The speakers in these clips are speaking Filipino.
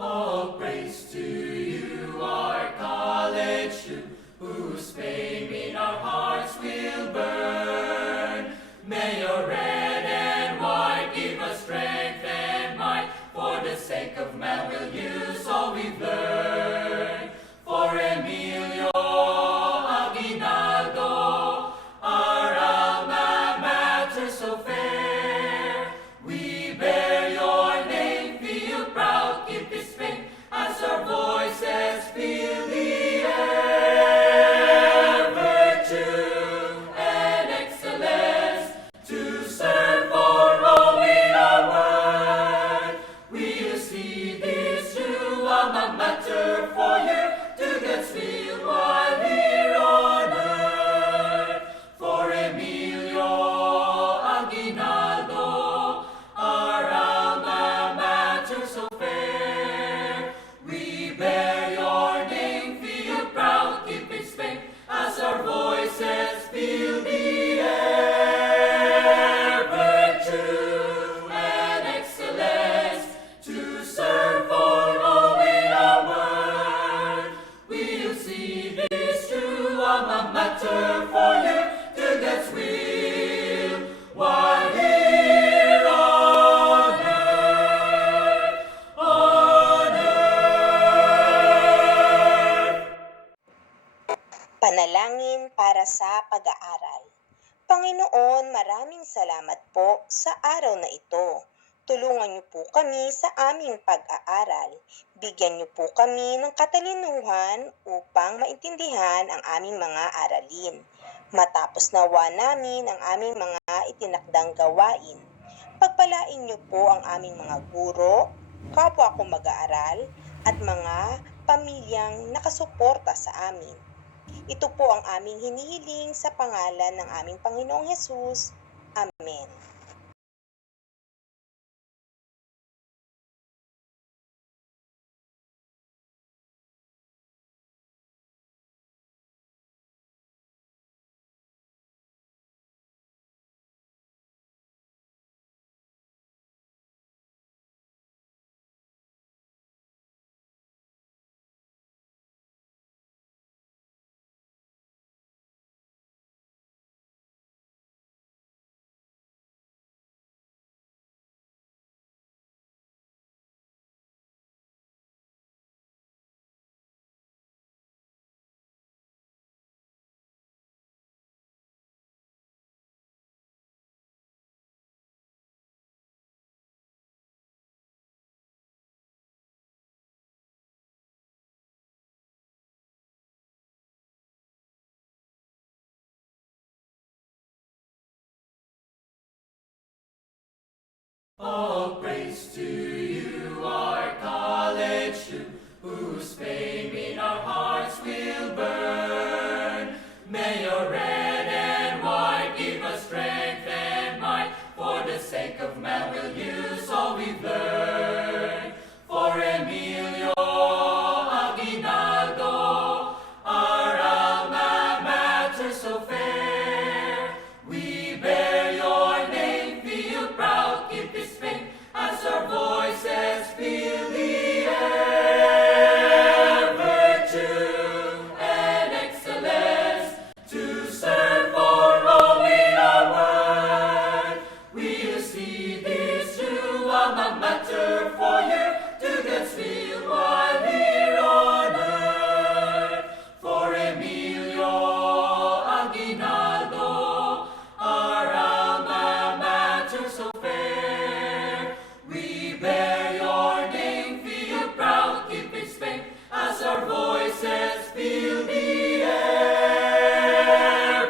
All praise to you, our college troop, whose fame in our hearts will burn. May your red and white give us strength and might, for the sake of man we'll use all we've learned. For Emilio Aguinaldo, our alma mater so fair, we bear your name, feel proud, keep this fame, as our voices fill the air. Virtue and excellence to serve for all in our world. We'll see this true alma mater for you to God's will while we're on earth. For Emilio Aguinaldo, our alma mater so fair, we bear your name, feel proud, keep its fame, as our voices fill the air. Virtue and excellence to serve for all in our world. We'll see this true alma mater for you to God's will while we're on earth. On earth. Panalangin para sa pag-aaral. Panginoon, maraming salamat po sa araw na ito. Tulungan niyo po kami sa aming pag-aaral. Bigyan niyo po kami ng katalinuhan upang maintindihan ang aming mga aralin. Matapos nawa namin ang aming mga itinakdang gawain. Pagpalain niyo po ang aming mga guro, kapwa kong mag-aaral, at mga pamilyang nakasuporta sa amin. Ito po ang aming hinihiling sa pangalan ng aming Panginoong Hesus. Amen. All praise to you, our college troop, whose fame in our hearts will burn. May your red and white give us strength and might, for the sake of man we'll use all we've learned. For Emilio Aguinaldo, our alma mater so fair, we bear your name, feel proud, keep this fame, as our voices fill the air. Virtue and excellence to serve for all in our world. We'll see this true alma mater for you to God's will while we're on earth. For Emilio Aguinaldo, our alma mater so fair, we bear your name, feel proud, keep its fame, as our voices fill the air.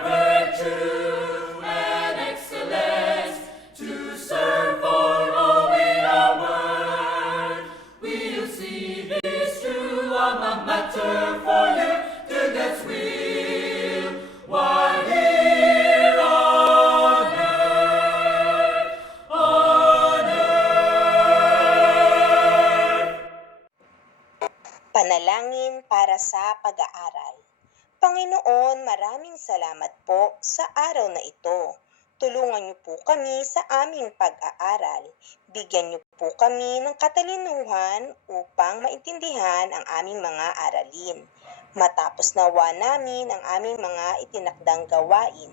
Virtue and excellence to serve for all in our world. We'll see this true alma mater for you to God's will while we're on earth. On earth. Panalangin para sa pag-aaral. Panginoon, maraming salamat po sa araw na ito. Tulungan niyo po kami sa aming pag-aaral. Bigyan niyo po kami ng katalinuhan upang maintindihan ang aming mga aralin. Matapos nawa namin ang aming mga itinakdang gawain.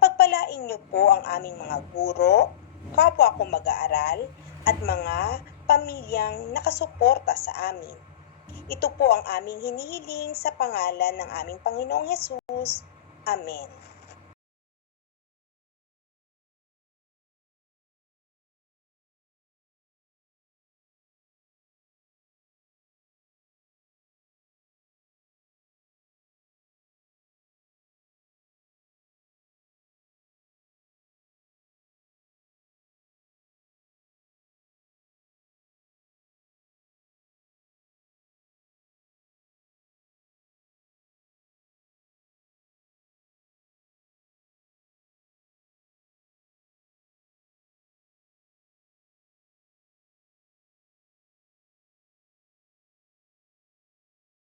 Pagpalain niyo po ang aming mga guro, kapwa kong mag-aaral, at mga pamilyang nakasuporta sa amin. Ito po ang aming hinihiling sa pangalan ng aming Panginoong Hesus. Amen.